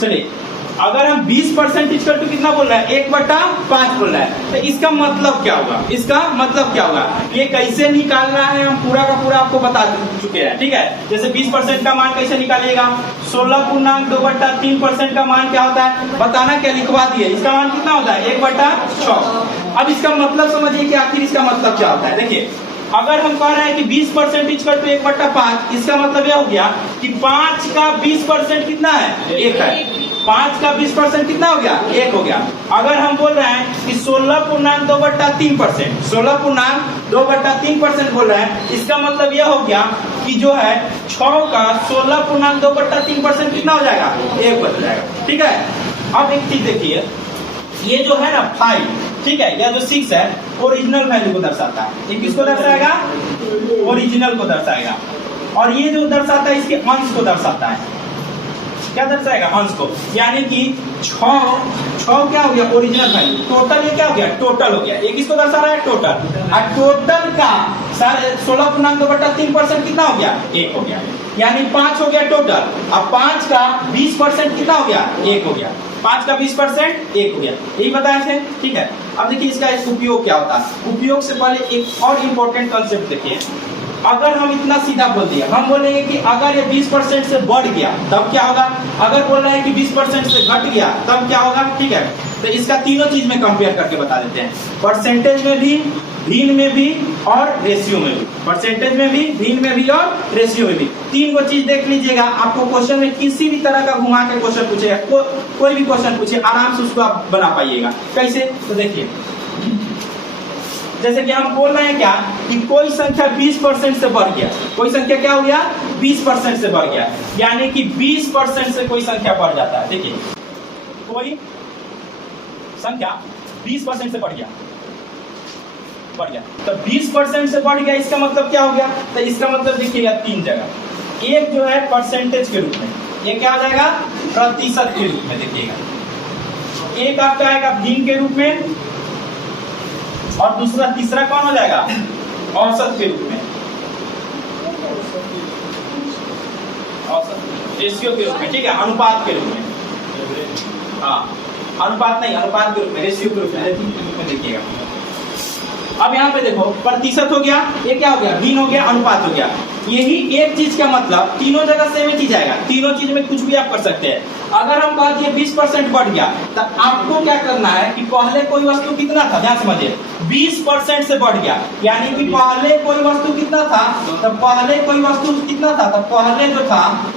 चलिए अगर हम 20% इक्वल टू कितना बोल रहा है 1/5 बोल रहा है, तो इसका मतलब क्या होगा, इसका मतलब क्या होगा, ये कैसे निकालना है हम पूरा का पूरा आपको बता चुके हैं। ठीक है, जैसे 20% का मान कैसे निकालिएगा, 16.2/3% का मान क्या होता है बताना, क्या लिखवा दिए, इसका मान कितना होता है 1/6। अब इसका मतलब समझिए कि आखिर इसका मतलब क्या होता है। देखिए अगर हम कह रहे हैं कि 20% इक्वल टू 1/5, इसका मतलब यह हो गया कि 5 का 20% कितना है 1 है, 5 का 20% कितना हो गया 1 हो गया। अगर हम बोल रहे हैं कि 16.2/3%, 16.2/3% बोल रहे हैं, इसका मतलब यह हो गया कि जो है 6 का 16.2/3% कितना हो जाएगा 1 बन जाएगा। ठीक है, अब एक चीज देखिए, ये जो है ना 5, ठीक है, या जो 6 है ओरिजिनल वैल्यू को दर्शाता है। ये किसको दर्शाएगा, ओरिजिनल को दर्शाएगा, और ये जो दर्शाता है इसके अंश को दर्शाता है। क्या दर्शाएगा, अंश को, यानी कि 6 क्या हो गया ओरिजिनल वैल्यू, टोटल ये क्या हो गया टोटल हो गया, ये किसको दर्शा रहा है टोटल, और टोटल का 16.2/3% कितना हो गया 1 हो गया, यानी 5 हो गया टोटल। अब 5 का 20% कितना हो गया 1 हो गया, 5 का 20% 1 हो गया, यही बताया थे। ठीक है, अब देखिए इसका एक उपयोग क्या होता है। उपयोग से पहले एक और इम्पोर्टेंट कंसेप्ट देखिए, अगर हम इतना सीधा बोल दिया, हम बोलेंगे कि अगर ये 20% से बढ़ गया तब क्या होगा, अगर बोल रहे हैं कि 20% से घट गया तब क्या होगा। ठीक है, तो इसका तीनों चीज में कंपेयर करके बता देते हैं, परसेंटेज में भी, मीन में भी और रेशियो में भी, परसेंटेज में भी, मीन में भी और रेशियो में भी। तीन को चीज देख लीजिएगा, आपको क्वेश्चन में किसी भी तरह का घुमा के क्वेश्चन पूछेगा, कोई भी क्वेश्चन पूछे आराम से उसको आप बना पाइएगा। कैसे, तो देखिए जैसे कि हम बोल रहे हैं क्या कि कोई संख्या 20% से बढ़ गया, कोई संख्या क्या हो गया 20% से बढ़ गया, यानी कि 20% से कोई संख्या बढ़ जाता है। देखिए कोई संख्या 20% से बढ़ गया, तो 20% से बढ़ गया, इसका मतलब क्या हो गया, तो इसका मतलब देखिएगा 3 जगह, एक जो है परसेंटेज के रूप में, ये क्या आ जाएगा प्रतिशत के रूप में, देखिएगा एक आपका आएगा भिन्न के रूप में, और दूसरा तीसरा कौन हो जाएगा औसत के रूप में, औसत रेशियो के रूप में। ठीक है, अनुपात के रूप में, हाँ अनुपात नहीं, अनुपात के रूप में, रेशियो के रूप में देखिएगा। अब यहाँ पे देखो प्रतिशत हो गया, ये क्या हो गया भिन्न हो गया, अनुपात हो गया। यही एक चीज का मतलब तीनों जगह सेम ही चीज आएगा, तीनों चीज में कुछ भी आप कर सकते हैं। अगर हम कह दिए 20% बढ़ गया, तो आपको क्या करना है कि पहले कोई वस्तु कितना था, ध्यान समझिए 20% से बढ़ गया, यानी कि पहले कोई वस्तु कितना था, तो पहले कोई वस्तु कितना था, तो पहले जो था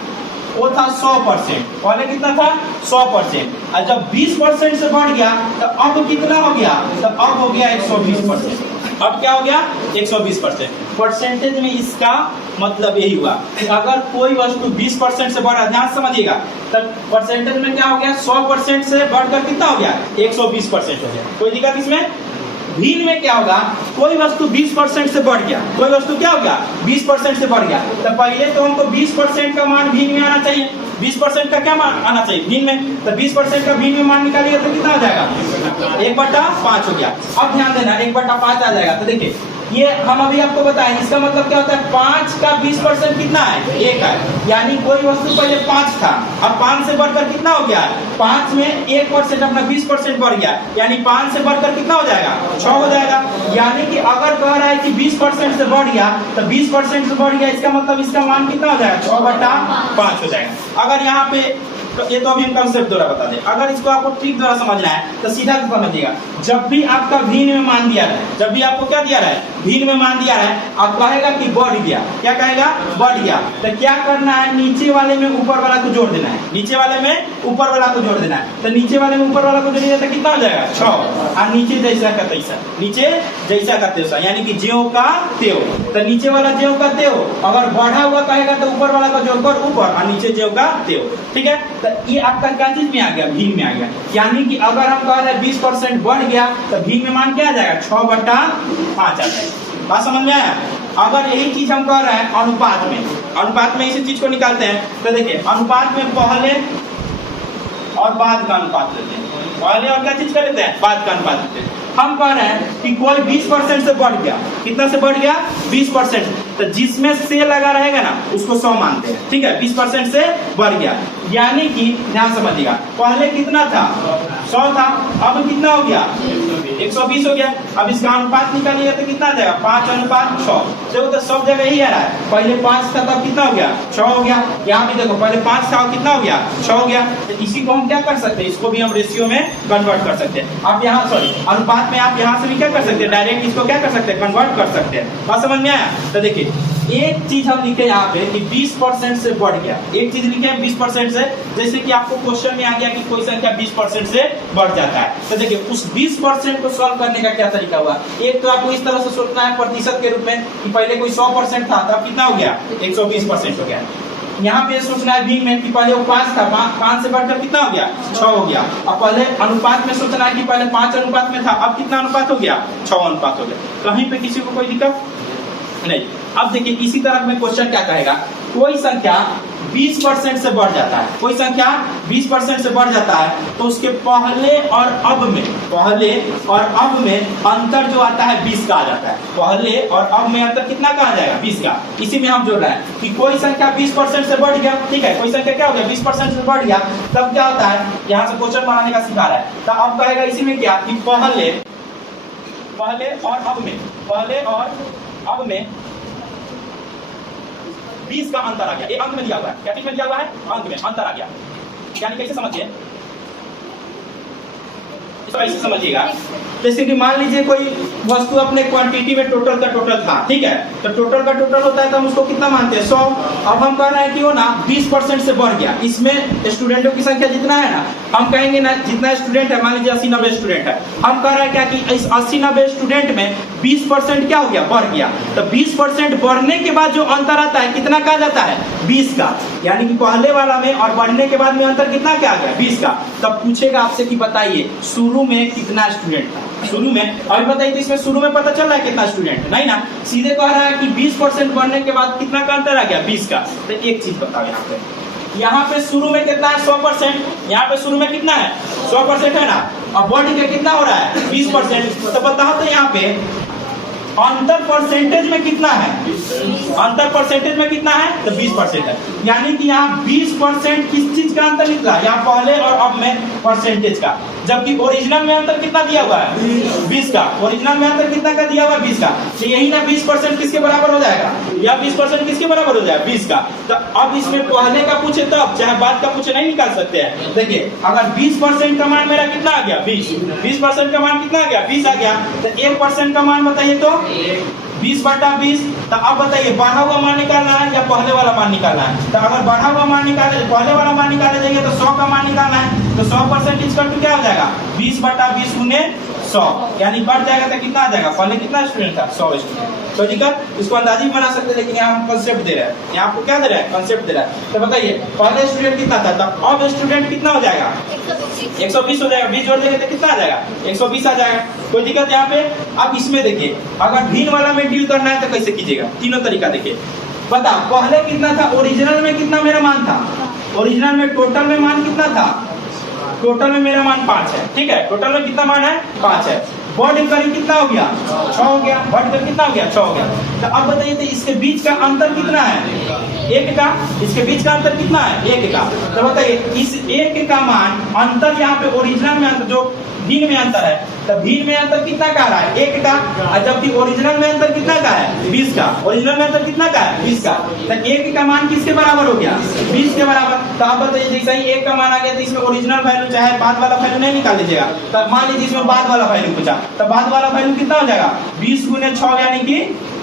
वो था 100%, पहले कितना था 100%, और जब 20% से बढ़ गया तो अब कितना हो गया, तो अब हो गया 120%। अब क्या हो गया 120%। परसेंटेज में इसका मतलब यही हुआ कि अगर कोई वस्तु 20% से बढ़ा, ध्यान समझिएगा, तब परसेंटेज में क्या हो गया 100% से बढ़कर कितना हो गया 120% हो गया। कोई दिक्कत इसमें। भिन्न में क्या होगा, कोई वस्तु 20% से बढ़ गया, कोई वस्तु क्या हो गया 20% से बढ़ गया, तो पहले तो हमको 20% का मान भिन्न में आना चाहिए, 20% का क्या मान आना चाहिए भिन्न में, तो 20% का भिन्न में मान निकालिएगा तो कितना आ जाएगा 1/5 हो गया। अब ध्यान देना 1/5 आ जाएगा, तो देखिए ये हम अभी आपको बताएं, इसका मतलब क्या होता है 5 का 20% कितना है 1 है, यानी कोई वस्तु पहले 5 था, अब 5 से बढ़कर कितना हो गया 5 में 1% अपना 20% बढ़ गया, यानी 5 से बढ़कर कितना हो जाएगा 6 हो जाएगा। यानी कि अगर कह रहा है कि 20% से बढ़ गया, तो 20% से बढ़ गया, इसका मतलब इसका मान कितना हो जाएगा 6/5 हो जाएगा। अगर यहाँ पे तो ये तो अभी हम कंसेप्ट द्वारा बता दें, अगर इसको आपको ट्रिक द्वारा समझना है तो सीधा समझिएगा, जब भी आपका भिन्न में मान दिया है, जब भी आपको क्या दिया है भिन्न में मान दिया है, आप कहेगा कि बढ़ गया, क्या कहेगा बढ़ गया, तो क्या करना है नीचे वाले में ऊपर वाला को जोड़ देना है, नीचे वाले में ऊपर वाला को जोड़ देना है, तो नीचे वाले में ऊपर वाला को जोड़िएगा तो कितना हो जाएगा 6, और नीचे जैसा का तैसा, नीचे जैसा का तैसा, यानी कि ज्यों का त्यों, तो नीचे वाला ज्यों का त्यों, अगर बढ़ा हुआ कहेगा तो ऊपर वाला को जोड़कर ऊपर, और नीचे ज्यों का त्यों। ठीक है, तो ये आपका क्या चीज में आ गया भिन्न में आ गया, यानी कि अगर हम कह रहे हैं 20% बढ़ गया तो भिन्न में मान क्या आ जाएगा 6/5 आ जाएगा। बात समझ में आया। अगर यही चीज हम कह रहे हैं अनुपात में, अनुपात में इसी चीज को निकालते हैं, तो देखिए अनुपात में पहले और बाद का अनुपात लेते हैं, पहले और क्या चीज कर लेते हैं बाद का अनुपात लेते हैं। हम कह रहे हैं कि कोई 20% से बढ़ गया, कितना से बढ़ गया 20%, तो जिसमें से लगा रहेगा ना उसको 100 मानते हैं। ठीक है, 20% से बढ़ गया, यानी कि ध्यान समझिएगा, पहले कितना था 100 था, अब कितना हो गया 120 हो गया। अब इसका अनुपात निकालिएगा तो कितना आ जाएगा 5:6। देखो तो सब जगह यही आ रहा है, पहले 5 था तब कितना हो गया 6 हो गया। यहाँ भी देखो पहले 5 था कितना हो गया 6 हो गया। तो इसी को हम क्या कर सकते हैं, इसको भी हम रेशियो में कन्वर्ट कर सकते हैं। आप यहाँ सॉरी अनुपात में आप यहाँ से भी क्या कर सकते हैं, डायरेक्ट इसको क्या कर सकते हैं, कन्वर्ट कर सकते हैं। बात समझ में आया? तो देखिए एक चीज हम लिखे यहाँ पे कि 20% से बढ़ गया, एक चीज लिखे 20% से, जैसे कि आपको क्वेश्चन में आ गया कि कोई संख्या 20% से बढ़ जाता है। तो देखिए उस 20% को सॉल्व करने का क्या तरीका हुआ। एक तो आपको इस तरह से सोचना है प्रतिशत के रूप में कि पहले कोई 100% था तब कितना हो गया 120% हो गया। यहाँ पे सोचना है भी में कि पहले वो 5 था, 5 से बढ़कर कितना हो गया 6 हो गया। अब पहले अनुपात में सोचना है कि पहले 5 अनुपात में था, अब कितना अनुपात हो गया 6 अनुपात हो गया। कहीं पे किसी को कोई दिक्कत नहीं। अब देखिए इसी तरह में क्वेश्चन क्या कहेगा, कोई संख्या 20% से बढ़ जाता है, कोई संख्या 20% से बढ़ जाता है तो उसके पहले और अब में अंतर जो आता है 20 का आ जाता है। पहले और अब में अंतर कितना का आ जाएगा 20 का। इसी में हम जोड़ रहे हैं कि कोई संख्या 20% से बढ़ गया, ठीक है, कोई संख्या क्या हो गया 20% से बढ़ गया, तब क्या होता है, यहाँ से क्वेश्चन बनाने का सिखा रहा है। तो अब कहेगा इसी में क्या कि पहले और अब में 20 का अंतर आ गया। ये अंत में दिया हुआ है, क्या चीज में दिया हुआ है, अंत में अंतर आ गया। यानी कैसे समझिए, इसको ऐसे समझिएगा, जैसे कि मान लीजिए कोई वस्तु अपने क्वांटिटी में टोटल का टोटल था, ठीक है, तो टोटल का टोटल होता है तो हम उसको कितना मानते हैं 100। अब हम कह रहे हैं कि वो ना 20% से बढ़ गया, इसमें स्टूडेंटों की संख्या जितना है ना, हम कहेंगे ना जितना स्टूडेंट है, मान लीजिए 80-90 स्टूडेंट है, हम कह रहे हैं क्या कि इस 80-90 स्टूडेंट में 20% क्या हो गया बढ़ गया। तो 20% बढ़ने के बाद जो अंतर आता है कितना का जाता है 20 का, यानी कि पहले वाला में और बढ़ने के बाद में अंतर कितना क्या आ गया 20 का। तब पूछेगा आपसे कि बताइए शुरू में कितना स्टूडेंट था, शुरू में अभी बताइए तो इसमें शुरू में पता चल रहा है कितना स्टूडेंट, नहीं ना, सीधे कह रहा है कि 20% बढ़ने के बाद कितना का अंतर आ गया 20 का। तो एक चीज बताओ यहाँ पे शुरू में कितना है 100%, यहाँ पे शुरू में कितना है 100% है ना, और बढ़ के कितना हो रहा है 20%। तो बताओ तो यहाँ पे अंतर परसेंटेज में कितना है, अंतर परसेंटेज में कितना है तो 20% है। यानी कि यहाँ 20% किस चीज का अंतर निकला, यहाँ पहले और अब में परसेंटेज का, जबकि ओरिजिनल में अंतर कितना दिया हुआ है 20 का, ओरिजिनल में अंतर कितना का दिया हुआ है 20 का। तो यही ना 20% किसके बराबर हो जाएगा, या 20% किसके बराबर हो जाएगा 20 का। तो अब इसमें पहले का पूछे तब, चाहे बाद का पूछे नहीं निकाल सकते हैं। देखिए अगर 20% का मान मेरा कितना आ गया 20% का मान कितना आ गया 20 आ गया, तो 1% का मान बताइए तो 20/20। तो अब बताइए बढ़ा हुआ मान निकालना है या पहले वाला मान निकालना है। तो अगर बढ़ा हुआ मान निकाले, पहले वाला मान निकाले जाएंगे तो 100 का मान निकालना है, तो 100% इक्वल टू क्या हो जाएगा 20/20 गुने 100, यानी बढ़ जाएगा तो कितना आ जाएगा, पहले कितना स्टूडेंट था 100 स्टूडेंट। तो दिक्कत इसको अंदाजी बना सकते हैं, लेकिन यहाँ हम कंसेप्ट दे रहे हैं, यहाँ आपको क्या दे रहा है कंसेप्ट दे रहा है। तो बताइए पहले स्टूडेंट कितना था, तब अब स्टूडेंट कितना हो जाएगा 120 हो जाएगा, 20 जोड़ देंगे तो कितना आ जाएगा 120 आ जाएगा। कोई दिक्कत यहाँ पे। अब इसमें देखिए अगर भिन्न वाला में डील करना है तो कैसे कीजिएगा, तीनों तरीका देखिए। बताओ पहले कितना था, ओरिजिनल में कितना मेरा मान था, ओरिजिनल में टोटल में मान कितना था, टोटल में मेरा मान 5 है, ठीक है, टोटल में कितना मान है 5 है, बढ़ कर कितना हो गया 6 हो गया, बढ़ कर कितना हो गया 6 हो गया। तो अब बताइए तो इसके बीच का अंतर कितना है 1 का, इसके बीच का अंतर कितना है 1 का। तो बताइए इस 1 का मान अंतर यहाँ पे ओरिजिनल में अंतर जो भिन्न में अंतर है, तो भिन्न में अंतर कितना का रहा है 1 का, और जबकि ओरिजिनल में अंतर कितना का है 20 का, ओरिजिनल में अंतर कितना का है 20 का। तो 1 का मान किसके बराबर हो गया 20 के बराबर। तो आप बताइए जैसे ही 1 का मान आ गया तो इसमें ओरिजिनल वैल्यू चाहे बाद वाला वैल्यू नहीं निकाल लीजिएगा। तो मान लीजिए इसमें बाद वाला वैल्यू पूछा, तो बाद वाला वैल्यू कितना हो जाएगा 20 गुने 6 यानी कि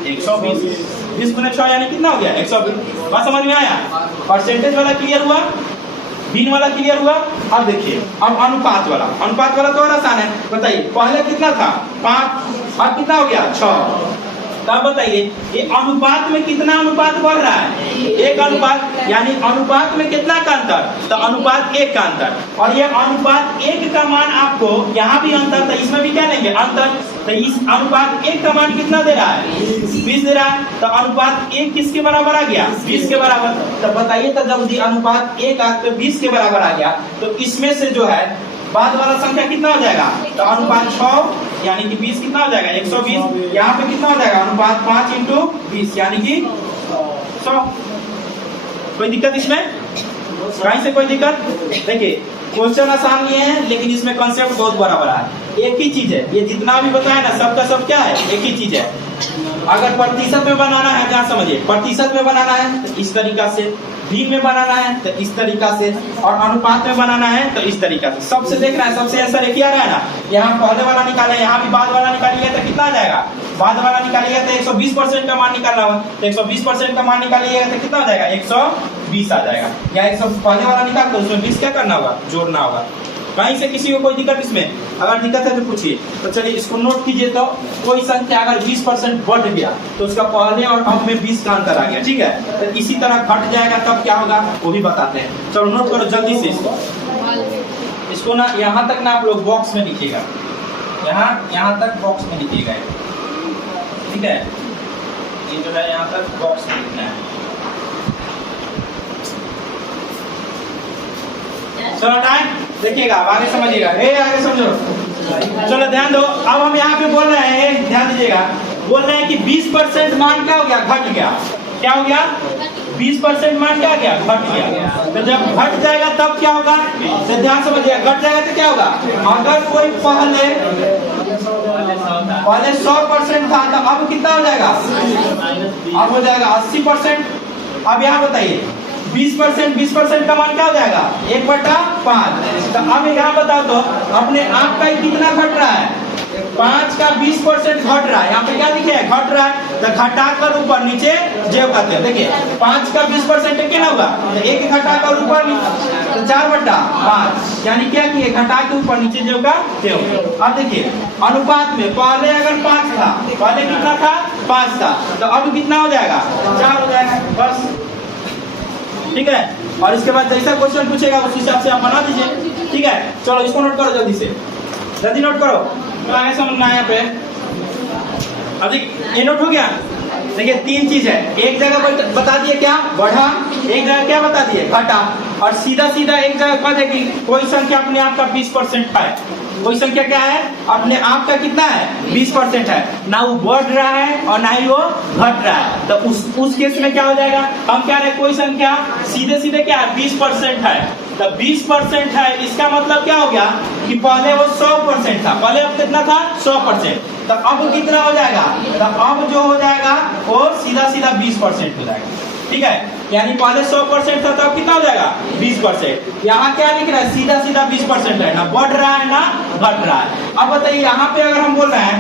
120, 20 गुने 6 यानी कितना हो गया 120। बात समझ में आया, परसेंटेज वाला क्लियर हुआ, भिन्न वाला क्लियर हुआ। अब देखिए अब अनुपात वाला तो और आसान है। बताइए पहले कितना था 5, अब कितना हो गया 6। तब बताइए ये अनुपात में कितना अनुपात बढ़ रहा है 1 अनुपात, यानी अनुपात में कितना का अंतर, तो अनुपात 1 का अंतर। और ये अनुपात 1 का मान आपको यहाँ भी अंतर, तो इसमें भी क्या लेंगे अंतर। तो इस अनुपात 1 का मान कितना दे रहा है 20 दे रहा है, तो अनुपात 1 किसके बराबर आ गया 20 के बराबर। तो बताइए तो जब अनुपात 1 आके 20 के बराबर आ गया, तो इसमें से जो है बाद वाला संख्या कितना हो जाएगा, तो अनुपात 6 यानी कि 20 कितना हो जाएगा 120। यहाँ पे कितना हो जाएगा अनुपात 5 × 20 यानी कि 100। कोई दिक्कत इसमें कहीं से कोई दिक्कत? देखिए क्वेश्चन आसान नहीं है, लेकिन इसमें कंसेप्ट बहुत बड़ा बड़ा है। एक ही चीज है, ये जितना भी बताया ना सबका सब क्या है, एक ही चीज है। अगर प्रतिशत में बनाना है, क्या समझिए, प्रतिशत में बनाना है तो इस तरीका से, भी में बनाना है तो इस तरीका से, और अनुपात में बनाना है तो इस तरीका से। सबसे देख रहा है, सबसे आंसर एक ही आ रहा है ना। यहाँ पहले वाला निकाले, यहाँ भी बाद वाला निकालिएगा तो कितना आ जाएगा, बाद वाला निकालिएगा तो 120% का मान निकालना होगा, तो 120% का मान निकालिएगा तो कितना हो जाएगा, 120 आ जाएगा। या 100 पहले वाला निकाल तो उसमें 20 क्या करना होगा, जोड़ना होगा। कहीं से किसी को कोई दिक्कत इसमें? अगर दिक्कत है तो पूछिए। तो चलिए इसको नोट कीजिए। तो कोई संख्या अगर 20% बढ़ गया तो उसका पहले और अब में 20 का अंतर आ गया, ठीक है। तो इसी तरह घट जाएगा तब क्या होगा वो भी बताते हैं। चलो नोट करो जल्दी से इसको ना, यहाँ तक ना आप लोग बॉक्स में लिखिएगा, यहाँ तक बॉक्स में लिखिएगा, ठीक है। ये जो है यहाँ तक बॉक्स में लिखना है। चलो टाइम देखिएगा, आगे समझिएगा, आगे समझो। चलो ध्यान दो। अब हम यहाँ पे बोल रहे हैं, ध्यान दीजिएगा, बोल रहे हैं कि 20% मान क्या हो गया, घट गया। क्या हो गया, 20% मान क्या गया, घट गया। तो जब घट जाएगा तब क्या होगा, तो ध्यान समझिएगा, घट जाएगा तो क्या होगा, अगर कोई पहले 100% था तो अब कितना हो जाएगा, अब हो जाएगा 80%। अब यहाँ बताइए 20% का मान क्या हो जाएगा, 1/5। तो अब यहाँ बताओ तो अपने आप का कितना घट रहा है, 5 का 20% घट रहा है। यहाँ पे क्या लिखे है, घट रहा है। तो घटाकर ऊपर नीचे जेब करते हैं। देखिए 5 का 20% क्या होगा, तो 1 घटाकर ऊपर नीचे तो 4/5, यानी क्या किए, घटा के ऊपर नीचे जेब का जेब। अब देखिए अनुपात में पहले अगर 5 था, पहले कितना था, 5 था, तो अब कितना हो जाएगा, 4 हो जाएगा, बस, ठीक है। और इसके बाद जैसा क्वेश्चन पूछेगा उस हिसाब से आप बना दीजिए, ठीक है। चलो इसको नोट करो जल्दी से, जल्दी नोट करो, तो आगे समझना है यहाँ पे। अभी ये नोट हो गया। देखिए 3 चीज है, एक जगह पर बता दिए क्या, बढ़ा, एक जगह क्या बता दिए, घटा, और सीधा सीधा एक जगह कह दे कि कोई संख्या अपने आप का 20% है, कोई संख्या क्या है, अपने आप का कितना है, 20% है, ना वो बढ़ रहा है और ना ही वो घट रहा है। तो उस केस में क्या हो जाएगा, हम क्या रहे, कोई संख्या सीधे सीधे क्या है, 20% है। तो 20% है, इसका मतलब क्या हो गया कि पहले वो 100% था, पहले अब कितना था, 100%। तो अब कितना हो जाएगा, तो अब जो हो जाएगा वो सीधा सीधा 20% हो जाएगा, ठीक है। यानी पहले 100% था, तब कितना हो जाएगा, 20%। यहाँ क्या लिख रहा है, सीधा सीधा 20% है, ना बढ़ रहा है ना घट रहा है। अब बताइए यहाँ पे अगर हम बोल रहे हैं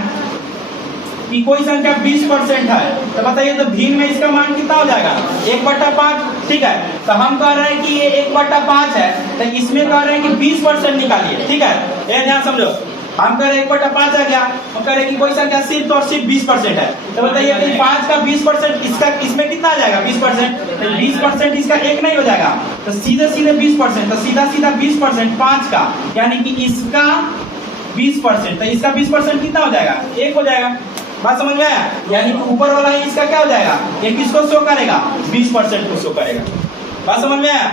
कि कोई संख्या 20% है, तो बताइए तो भीम में इसका मान कितना हो जाएगा, 1/5, ठीक है। तो हम कह रहे हैं कि ये 1/5 है, तो इसमें कह रहे हैं कि 20% निकालिए, ठीक है। ये ध्यान समझो, हम कह रहे 1/5 आ गया, हम कह रहे कि कोई संख्या सिर्फ और सिर्फ 20% है, तो बताइए 5 का 20% इसका, इसमें कितना आ जाएगा, 20%। तो 20% इसका 1 नहीं हो जाएगा, तो सीधे सीधे 20%, तो सीधा सीधा 20% 5 का, यानी कि इसका 20%, तो इसका 20% कितना हो जाएगा, 1 हो जाएगा। बात समझ में आया, यानी कि ऊपर वाला ही इसका क्या हो जाएगा, ये किसको शो करेगा, 20% को शो करेगा। बात समझ में आया,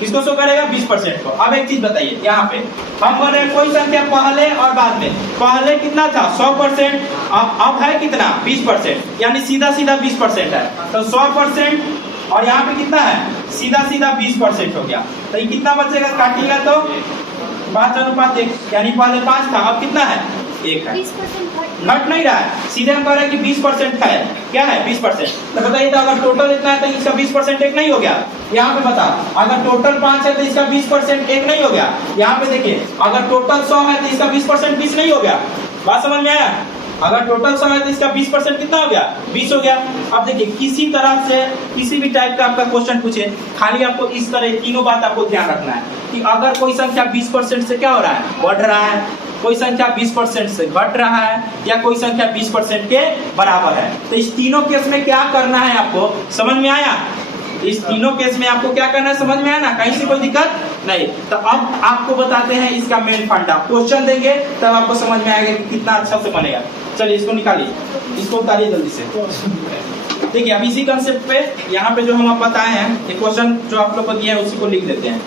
किसको शो करेगा, 20% को। अब एक चीज बताइए, यहाँ पे हम बोल रहे हैं कोई संख्या पहले और बाद में, पहले कितना था, 100%, अब है कितना, 20%, यानी सीधा सीधा 20% है। तो 100% और यहाँ पे कितना है, सीधा सीधा 20% हो गया। तो ये कितना बचेगा, काटिएगा तो 5:1, यानी पहले 5 था, अब कितना है, 1 है, घट नहीं रहा है। सीधे हम कह रहे हैं कि 20% का है, क्या है, 20%। तो बताइए तो अगर टोटल इतना है तो इसका 20% 1 नहीं हो गया। यहाँ पे बता, अगर टोटल 5 है तो इसका 20% 1 नहीं हो गया। यहाँ पे देखिए अगर टोटल 100 है तो इसका 20% 20 नहीं हो गया। बात समझ में आया, अगर टोटल 100 है तो इसका 20% कितना हो गया, 20 हो गया। अब देखिए किसी तरह से किसी भी टाइप का आपका क्वेश्चन पूछे, खाली आपको इस तरह तीनों बात आपको ध्यान रखना है कि अगर कोई संख्या 20% से क्या हो रहा है, बढ़ रहा है, कोई संख्या 20% से घट रहा है, या कोई संख्या 20% के बराबर है, तो इस तीनों केस में क्या करना है आपको, समझ में आया। इस तीनों केस में आपको क्या करना है, समझ में आया ना, कहीं से कोई दिक्कत नहीं। तो अब आपको बताते हैं इसका मेन फंडा, क्वेश्चन देंगे तब आपको समझ में आएगा कि कितना अच्छा से बनेगा। चलिए इसको निकालिए, इसको उतारिए जल्दी से। देखिए अब इसी कंसेप्ट पे यहाँ पे जो हम आप बताए हैं, ये क्वेश्चन जो आप लोग को दिया है उसी को लिख देते हैं।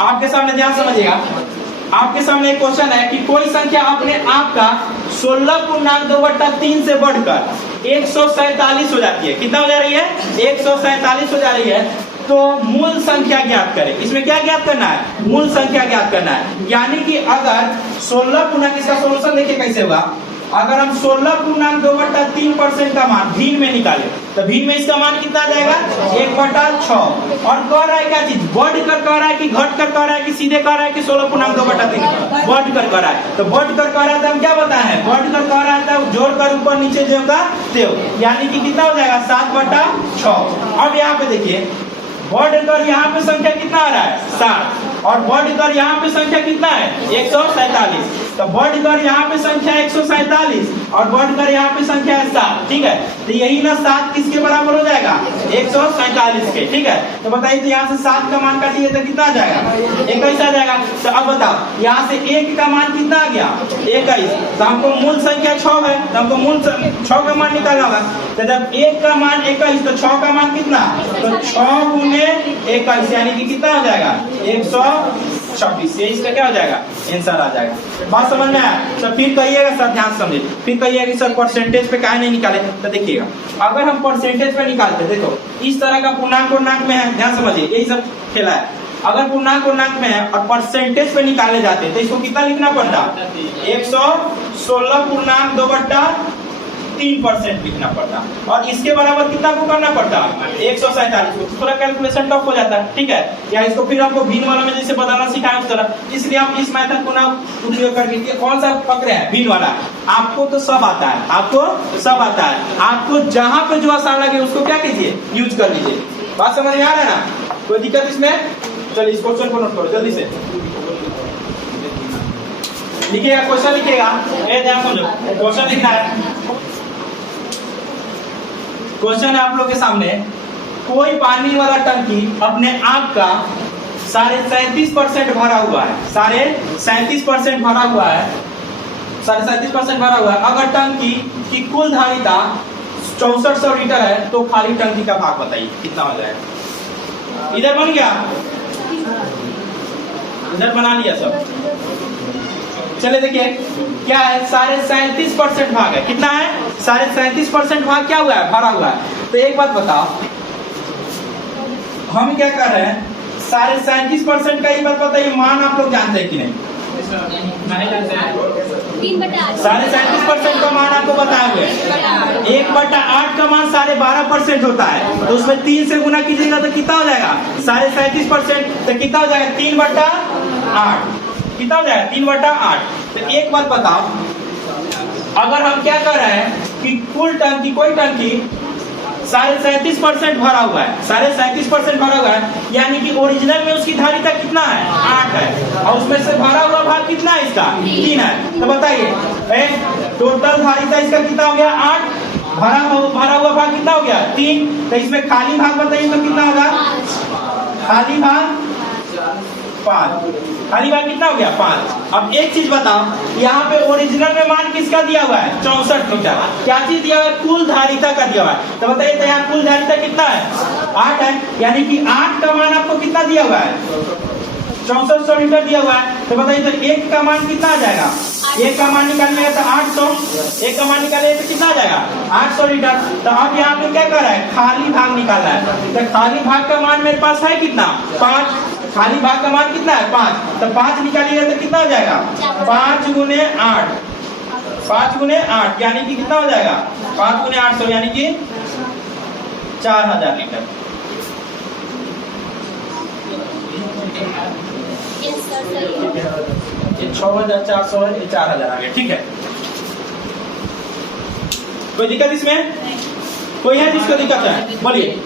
आपके सामने ध्यान समझिएगा, आपके सामने एक क्वेश्चन है कि कोई संख्या अपने आप का 16.2/3 से बढ़कर 147 हो जाती है। कितना हो जा रही है, 147 हो जा रही है। तो मूल संख्या ज्ञात करें। इसमें क्या ज्ञात करना है? मूल संख्या ज्ञात करना है। यानी कि अगर 16 पूर्णांक, इसका सोल्यूशन देखिए कैसे होगा। अगर हम 16.2/3% का मान भीन में निकाले तो भीन में इसका मान कितना आ जाएगा? 1/6। और कह रहा है क्या चीज? बढ़ कर कह रहा है कि घट कर कह रहा है कि सीधे कह रहा है कि 16.2/3? बढ़ कर कह रहा है। तो बढ़ कर कह रहा है तो हम क्या बताए हैं? बढ़ कर कह रहा है तो जोड़ कर ऊपर नीचे जो होगा त्यों, यानी कि कितना हो जाएगा? 7/6। अब यहाँ पे देखिए, बढ़कर यहाँ पे संख्या कितना आ रहा है? 7। और बढ़कर यहाँ पे संख्या कितना है? 147। तो बढ़कर यहाँ पे संख्या 147 और बढ़कर यहाँ पे संख्या है 7। ठीक है, तो यही ना 7 किसके बराबर हो जाएगा? 147 के। ठीक है, तो बताइए, तो यहाँ से 7 का मान काटिए तो कितना आ जाएगा? 21 आ जाएगा। तो अब बताओ, यहाँ से 1 का मान कितना आ गया? 21। तो हमको मूल संख्या 6 है, तो हमको मूल 6 का मान निकालना होगा। तो जब 1 का मान 21 तो 6 का मान कितना? तो 6 गुने 21 यानी कि कितना हो जाएगा? 126। ये इसका क्या हो जाएगा? आंसर आ जाएगा। बात समझ में आया? तो फिर कहिएगा सर, ध्यान से समझिए, फिर कहिएगा कि सर परसेंटेज पे काहे नहीं निकाले। तो देखिएगा, अगर हम परसेंटेज पे निकालते, देखो इस तरह का पूर्णांक में है, ध्यान समझिए, यही सब खेला है। अगर पूर्णांक में है और परसेंटेज पे निकाले जाते तो इसको कितना लिखना पड़ता? 116.2/3% लिखना पड़ता। और इसके बराबर कितना को करना पड़ता? 147। थोड़ा कैलकुलेशन टफ हो जाता है। ठीक है, या इसको फिर हमको भिन्न वाला में जैसे बताना सिखाया उस तरह, इसलिए हम इस मेथड को ना उपयोग करके कौन सा पकड़े हैं? भिन्न वाला। आपको तो सब आता है, आपको सब आता है। आपको जहां पे जो आसान लगे उसको क्या कीजिए? यूज कर लीजिए। बात समझ में आ रहा है ना? कोई दिक्कत इसमें? चलिए इस क्वेश्चन को नोट करो जल्दी से। लिखिएगा, क्वेश्चन लिखिएगा, ध्यान समझो, क्वेश्चन लिखना है। क्वेश्चन है आप लोग के सामने, कोई पानी वाला टंकी अपने आप का 37.5% भरा हुआ है, 37.5% भरा हुआ है, 37.5% भरा हुआ है। अगर टंकी की कुल धारिता 6400 लीटर है तो खाली टंकी का भाग बताइए कितना हो जाएगा? इधर बन गया, इधर बना लिया सब। चले देखिए क्या है, 37.5% भाग है। कितना है? 37.5% भाग क्या हुआ है? भरा हुआ है। तो एक बात बताओ, हम क्या कर रहे हैं? 37.5% का ही बात बताइए, मान आप लोग जानते हैं कि नहीं? 37.5% का मान आपको बताए हुए। 1/8 का मान 12.5% होता है, तो उसमें 3 से गुना कीजिएगा तो कितना हो जाएगा? 37.5%। तो कितना हो जाएगा? 3/8। कितना हो जाएगा? 3/8। तो एक बात बताओ, अगर हम क्या कर रहे हैं कि कुल टंकी, कोई टंकी 37.5% भरा हुआ है, 37.5% भरा हुआ है, यानी कि ओरिजिनल में उसकी धारिता कितना है? 8 है, और उसमें से भरा हुआ भाग कितना है इसका? 3 है। तो बताइए टोटल धारिता इसका कितना हो गया? 8। भरा हुआ भाग कितना हो गया? 3। तो इसमें खाली भाग बताइए तो कितना होगा? खाली भाग 5। खाली भाग कितना हो गया? 5। अब एक चीज बताओ, यहाँ पे ओरिजिनल में मान किसका दिया हुआ है? 64 लीटर। क्या चीज दिया हुआ है? कुल धारिता का दिया हुआ है। तो बताइए, तो यहाँ कुल धारिता कितना है? 8 है, यानी कि 8 का मान आपको कितना दिया हुआ है? 6400 लीटर दिया हुआ है। तो बताइए, तो 1 का मान कितना आ जाएगा? 1 का मान निकालने तो 800, 1 का मान निकाले तो कितना आ जाएगा? 800 लीटर। तो अब यहाँ पे क्या कर रहा है? खाली भाग निकालना है। तो खाली भाग का मान मेरे पास है कितना? 5। खाली भाग का मान कितना है? 5। तो 5 निकालिएगा तो कितना हो जाएगा? 5 गुने 8, 5 गुने 8 यानी कि कितना हो जाएगा? 5 गुने 800 यानी कि 4000 लीटर। ये 6400 है, ये 4000 आ गया। ठीक है, कोई दिक्कत इसमें? कोई है जिसको दिक्कत है? बोलिए।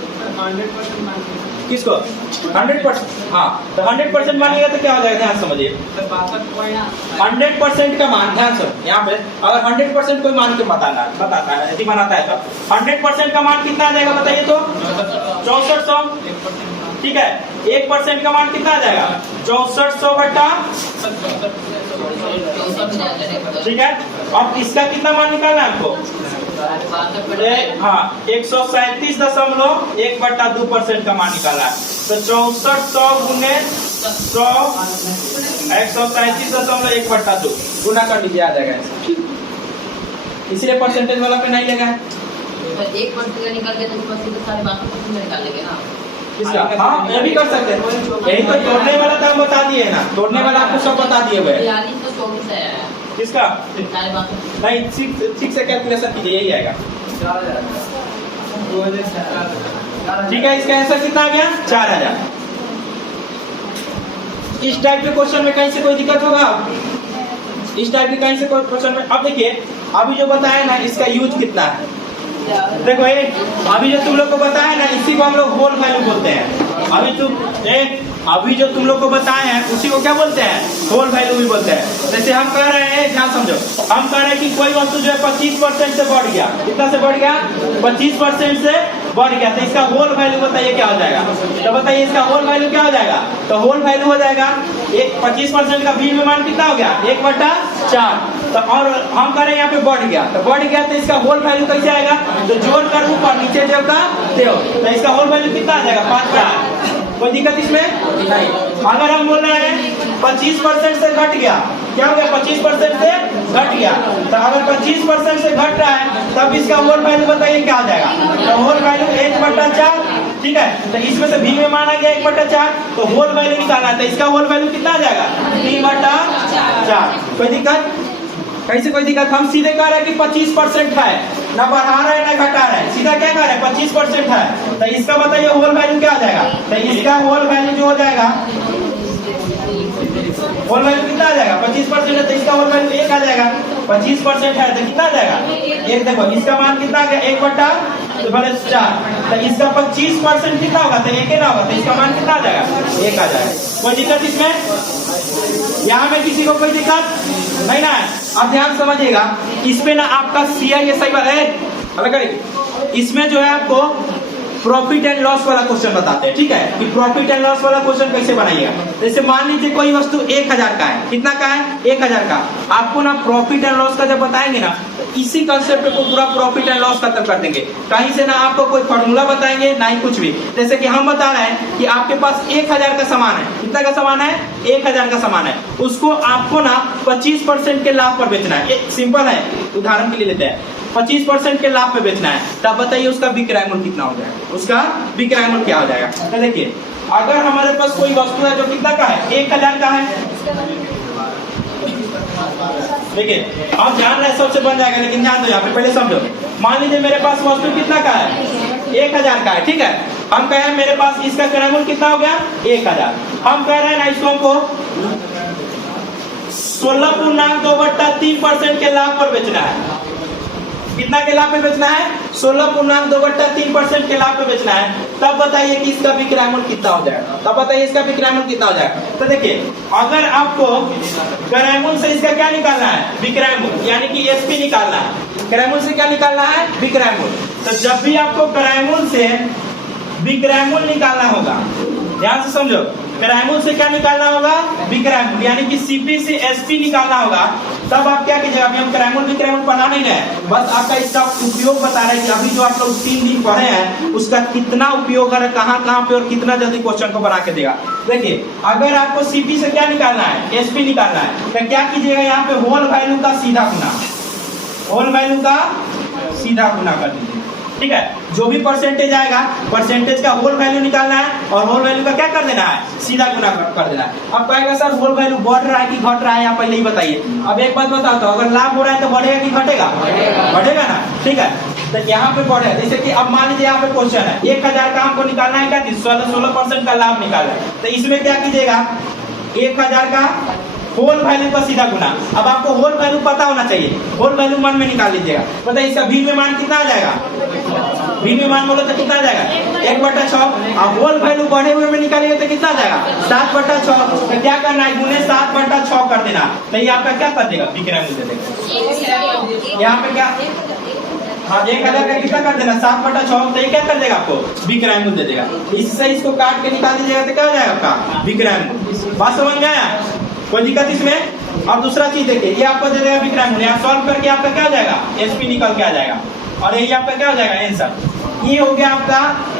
किसको? 100%। हाँ, तो 100% मानिएगा तो क्या हो जाएगा? ध्यान समझिए, 100% का मान, ध्यान से यहाँ पे अगर 100% कोई मान के बताता है, यदि बनाता है तो 100% का मान कितना आ जाएगा बताइए तो? 6400। ठीक है, 1% का मान कितना आ जाएगा? 6400 बटा। ठीक है, अब इसका कितना मान निकालना है आपको? हाँ, 137.1/2% का मान निकाला है। तो 6400 गुने 100, 137.1/2 गुना कर लीजिए, आ जाएगा। इसलिए परसेंटेज वाला पे नहीं लगा है। 1% निकाल के तो सारे 12% निकाल लेंगे ना। इसका हाँ ये भी कर सकते हैं। यही तो तोड़ने वाला काम बता दिए ना, तोड़ने वाला आपको सब बता दिए हुए। किसका नहीं, ठीक से कैलकुलेशन कीजिए, यही आएगा। ठीक है, इसका आंसर कितना आ गया? 4000। इस टाइप के क्वेश्चन में कहीं से कोई दिक्कत होगा? इस टाइप के कहीं से कोई क्वेश्चन में, अब देखिए अभी जो बताया ना इसका यूज कितना है। देखो ये अभी जो तुम लोग को बताया ना इसी को हम लोग होल वैल्यू बोलते हैं। अभी जो तुम लोग को बताए हैं उसी को क्या बोलते हैं? होल वैल्यू भी बोलते हैं। जैसे हम कह रहे हैं, ध्यान समझो, हम कह रहे हैं कि कोई वस्तु जो है 25% से बढ़ गया। कितना से बढ़ गया? 25% से बढ़ गया, तो इसका होल वैल्यू बताइए क्या हो जाएगा? तो बताइए इसका होल वैल्यू क्या हो जाएगा? तो होल वैल्यू हो जाएगा एक 25% का बी में मान कितना हो गया? 1/4। तो और हम कह रहे हैं यहाँ पे बढ़ गया, तो बढ़ गया तो इसका होल वैल्यू कैसे आएगा? तो जोड़ कर ऊपर नीचे जो का देव, तो इसका होल वैल्यू कितना आ जाएगा? 5। कोई दिक्कत इसमें नहीं। अगर हम बोल रहे हैं 25% से घट गया, क्या हो गया? 25% से घट गया, तो अगर 25% से घट रहा है तब इसका होल वैल्यू बताइए क्या हो जाएगा? तो होल वैल्यू 1/4। ठीक है, तो इसमें से भी में माना गया 1/4, तो होल वैल्यू निकालना है, तो इसका होल वैल्यू कितना आ जाएगा? 3/4। कोई दिक्कत? कैसे कोई दिक्कत? हम सीधे कह रहे हैं कि 25% है, ना बढ़ा रहे हैं ना घटा रहे हैं, सीधा क्या कह रहे हैं? 25% है, तो इसका बताइए होल वैल्यू क्या हो जाएगा? तो इसका होल वैल्यू जो हो जाएगा, होल वैल्यू कितना आ जाएगा? 25% है तो इसका होल वैल्यू 1 आ जाएगा। 25% है तो कितना आ जाएगा? 1। देखो इसका मान कितना आ गया? 1/4। तो इसका 25% कितना होगा? तो 1 ना होगा, तो इसका मान कितना आ जाएगा? 1 आ जाएगा। कोई दिक्कत इसमें? यहाँ में किसी को कोई दिक्कत नहीं ना है? अब ध्यान समझिएगा, इसमें ना आपका CISI वाला है अलग करेंगे, इसमें जो है आपको प्रॉफिट एंड लॉस वाला क्वेश्चन बताते हैं। ठीक है, कि प्रॉफिट एंड लॉस वाला क्वेश्चन कैसे बनाइएगा? जैसे मान लीजिए कोई वस्तु 1000 का है। कितना का है? 1000 का। आपको ना प्रॉफिट एंड लॉस का जब बताएंगे ना, इसी कंसेप्ट को पूरा प्रॉफिट एंड लॉस खत्म कर देंगे। कहीं से ना आपको कोई फॉर्मूला बताएंगे ना ही कुछ भी। जैसे कि हम बता रहे हैं कि आपके पास 1000 का सामान है। कितना का सामान है? 1000 का सामान है। उसको आपको ना 25% के लाभ पर बेचना है। एक सिंपल है, उदाहरण के लिए लेते हैं, 25% के लाभ पे बेचना है। तब बताइए उसका विक्रय मूल्य कितना हो जाएगा? उसका विक्रय मूल्य क्या हो जाएगा? तो देखिए अगर हमारे पास कोई वस्तु है जो कितना का है? 1000 का है। देखिए आप जान रहे सबसे बन जाएगा, लेकिन ध्यान दो यहाँ पे, पहले समझो। मान लीजिए मेरे पास वस्तु कितना का है? 1000 का है। ठीक है, हम कह रहे हैं मेरे पास इसका क्रय मूल्य कितना हो गया? 1000। हम कह रहे हैं ना इसको हमको 16.2/3% के लाभ पर बेचना है। कितना के लाभ पे बेचना है? 16.2/3% के लाभ पे बेचना है। तब बताइए कि इसका विक्रय मूल्य कितना हो जाएगा? तब बताइए इसका विक्रय मूल्य कितना हो जाएगा? तो देखिए अगर आपको क्रय मूल्य से इसका क्या निकालना है? विक्रय मूल्य, यानी कि SP निकालना है। क्रय मूल्य से क्या निकालना है? विक्रय मूल्य। तो जब भी आपको क्रय मूल्य से विक्रय मूल्य निकालना होगा, ध्यान से समझो, क्रय मूल्य से क्या निकालना होगा? विक्रय मूल्य, यानी कि CP से SP निकालना होगा। तब आप क्या कीजिएगा? अभी हम क्रय मूल्य विक्रय मूल्य पढ़ा नहीं रहे, बस आपका इसका उपयोग बता रहे हैं कि अभी जो आप लोग 3 दिन पढ़े हैं उसका कितना उपयोग है, कहाँ पे और कितना जल्दी क्वेश्चन को बना के देगा। देखिए अगर आपको CP से क्या निकालना है? SP निकालना है, तो क्या कीजिएगा? यहाँ पे होल वैल्यू का सीधा गुना, होल वैल्यू का सीधा गुना कर दीजिए। ठीक है, जो भी परसेंटेज आएगा परसेंटेज का होल वैल्यू निकालना है और होल वैल्यू का क्या कर देना है? सीधा गुना कर देना है। अब कहेगा सर होल वैल्यू बढ़ रहा है कि घट रहा है, आप पहले ही बताइए। अब एक बात बताता हूँ, अगर लाभ हो रहा है तो बढ़ेगा कि घटेगा? बढ़ेगा ना। ठीक है, तो यहाँ पे बढ़ेगा। जैसे कि अब मान लीजिए यहाँ पे क्वेश्चन है 1000 का हमको निकालना है, क्या 16% का लाभ निकालना है। तो इसमें क्या कीजिएगा? 1000 का होल वैल्यू का सीधा गुना। अब आपको होल वैल्यू पता होना चाहिए, होल वैल्यू मान में निकाल लीजिएगा। बताइए इसका भी में मान कितना आ जाएगा? भी में मान बोलो तो कितना आ जाएगा? 1/6। अब होल वैल्यू बढ़े हुए में निकालिएगा तो कितना आ जाएगा? 7/6। तो क्या करना है? गुने 7/6 कर देना, तो ये आपका क्या कर देगा? विक्रय मूल्य दे देगा। यहाँ पे क्या? हाँ, 1000 का कितना कर देना? 7/6। तो ये क्या कर देगा? आपको विक्रय मूल्य दे देगा। इससे इसको काट के निकाल दीजिएगा तो क्या हो जाएगा आपका? विक्रय मूल्य। बात समझ में आया? कोई दिक्कत इसमें? और दूसरा चीज देखिए, ये आपको दे देगा विक्रय मूल्य। यहाँ सॉल्व करके आपका क्या हो जाएगा? SP निकल के आ जाएगा, और यही आपका क्या हो जाएगा? आंसर। ये हो गया आपका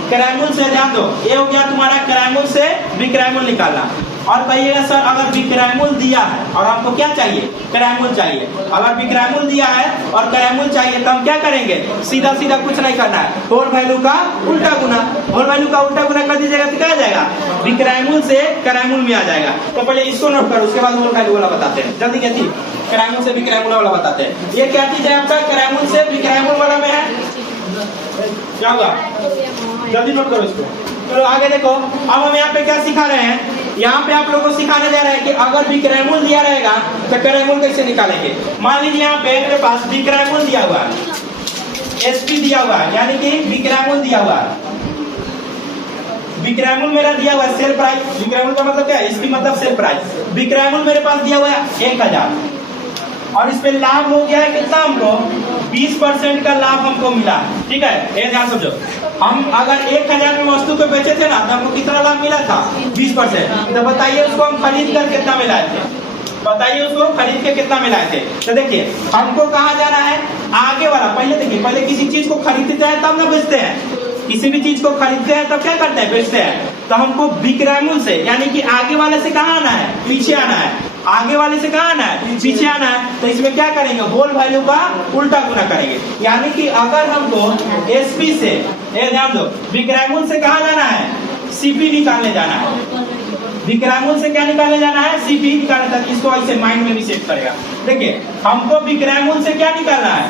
क्रय मूल्य से, ध्यान दो, ये हो गया तुम्हारा क्रय मूल्य से विक्रय मूल्य निकालना। और कहिएगा सर अगर विक्रयमूल्य दिया है और आपको क्या चाहिए, क्रयमूल्य चाहिए। अगर विक्रयमूल्य दिया है और क्रयमूल्य चाहिए तो हम क्या करेंगे, सीधा सीधा कुछ नहीं करना है, होल वैल्यू का उल्टा गुना। होल वैल्यू का उल्टा गुना कर दीजिएगा तो क्या आ जाएगा, विक्रयमूल्य से क्रयमूल्य में आ जाएगा। तो पहले इसको नोट करो, उसके बाद होल वैल्यू वाला बताते हैं। जल्दी क्या चीज, क्रयमूल्य से विक्रयमूल्य वाला बताते हैं। ये क्या चीज है आपका, क्रयमूल्य से विक्रयमूल्य वाला में है, क्या होगा, जल्दी नोट करो इसको। चलो आगे देखो, अब हम यहाँ पे क्या सिखा रहे हैं, यहाँ पे आप लोगों को सिखाने जा रहे हैं कि अगर विक्रयमूल्य दिया रहेगा तो क्रयमूल्य कैसे निकालेंगे। मान लीजिए यहाँ पे मेरे पास विक्रयमूल्य दिया हुआ है, एसपी दिया हुआ है, यानी कि विक्रयमूल्य दिया हुआ है। विक्रयमूल्य मेरा दिया हुआ है सेल प्राइस, विक्रयमूल्य का मतलब क्या है, एसपी मतलब सेल प्राइस। विक्रयमूल्य मेरे पास दिया हुआ है 1000 और इस पे लाभ हो गया है कितना, हमको 20% का लाभ हमको मिला, ठीक है। ये ध्यान समझो, हम अगर 1000 में वस्तु को बेचे थे ना तो हमको कितना लाभ मिला था, 20%। तो बताइए उसको हम खरीद कर कितना मिलाए थे, बताइए उसको खरीद के कितना मिलाए थे। तो देखिए हमको कहाँ जाना है, आगे वाला। पहले देखिए, पहले किसी चीज को खरीदते हैं तब ना बेचते हैं, किसी भी चीज को खरीदते हैं तब क्या करते हैं, बेचते हैं। तो हमको विक्रयमूल्य से यानी कि आगे वाले से कहाँ आना है, पीछे आना है। आगे वाले से कहाँ आना है, पीछे आना है। तो इसमें क्या करेंगे, होल वैल्यू का उल्टा गुना करेंगे। यानी कि अगर हमको एसपी से, ध्यान दो, विक्रयमूल्य से कहाँ जाना है, सीपी निकालने जाना है। विक्रयमूल्य से क्या निकालने जाना है, सीपी निकालने, तक इसको ऐसे माइंड में भी सेट करेगा। देखिए हमको विक्रयमूल्य से क्या निकालना है,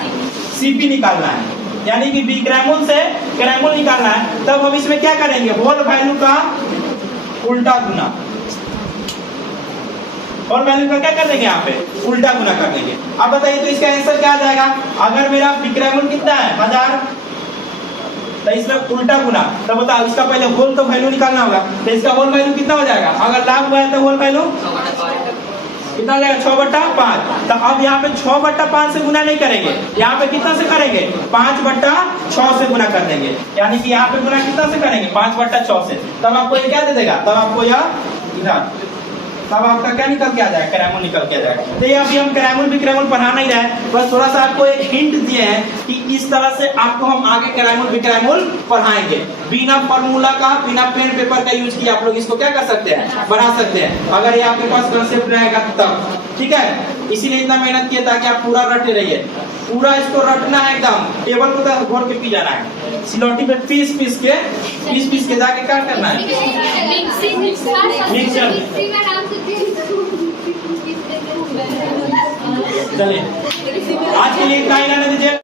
सीपी निकालना है, यानी कि विक्रयमूल्य से क्रयमूल्य निकालना है। तब हम इसमें क्या करेंगे, होल वैल्यू का उल्टा गुना। होल वैल्यू का क्या कर देंगे, यहाँ पे उल्टा गुना कर देंगे। अब बताइए तो इसका आंसर क्या आ जाएगा, अगर मेरा विक्रयमूल्य कितना है 1000 तो इसमें उल्टा गुना, तो बताओ इसका पहले होल तो वैल्यू निकालना होगा। तो इसका होल वैल्यू कितना हो जाएगा, अगर लाभ हुआ है तो होल वैल्यू कितना हो जाएगा, 6/5। तो अब यहाँ पे 6/5 से गुना नहीं करेंगे, यहाँ पे कितना से करेंगे, 5/6 से गुना कर देंगे। यानी कि यहाँ पे गुना कितना से करेंगे, 5/6 से। तब आपको ये क्या दे देगा, तब आपको यह इधर, तब आपका क्या निकल के आ जाएगा, क्रयमूल्य निकल के आ जाएगा। तो ये अभी हम क्रयमूल्य विक्रयमूल्य पढ़ा नहीं रहे, बस थोड़ा सा आपको एक हिंट दिए हैं कि इस तरह से आपको हम आगे क्रयमूल्य विक्रयमूल्य पढ़ाएंगे। बिना फॉर्मूला का, बिना पेन पेपर का यूज किए आप लोग इसको क्या कर सकते हैं, बना सकते हैं, अगर ये आपके पास कंसेप्ट रहेगा तब, ठीक है। इसीलिए इतना मेहनत किया ताकि आप पूरा रटे रहिए, पूरा इसको रटना है एकदम, टेबल को तो घोर के पी जाना है, सिलौटी पे पीस पीस के जाके क्या करना है, चलिए आज के लिए इतना ही रहने दीजिए।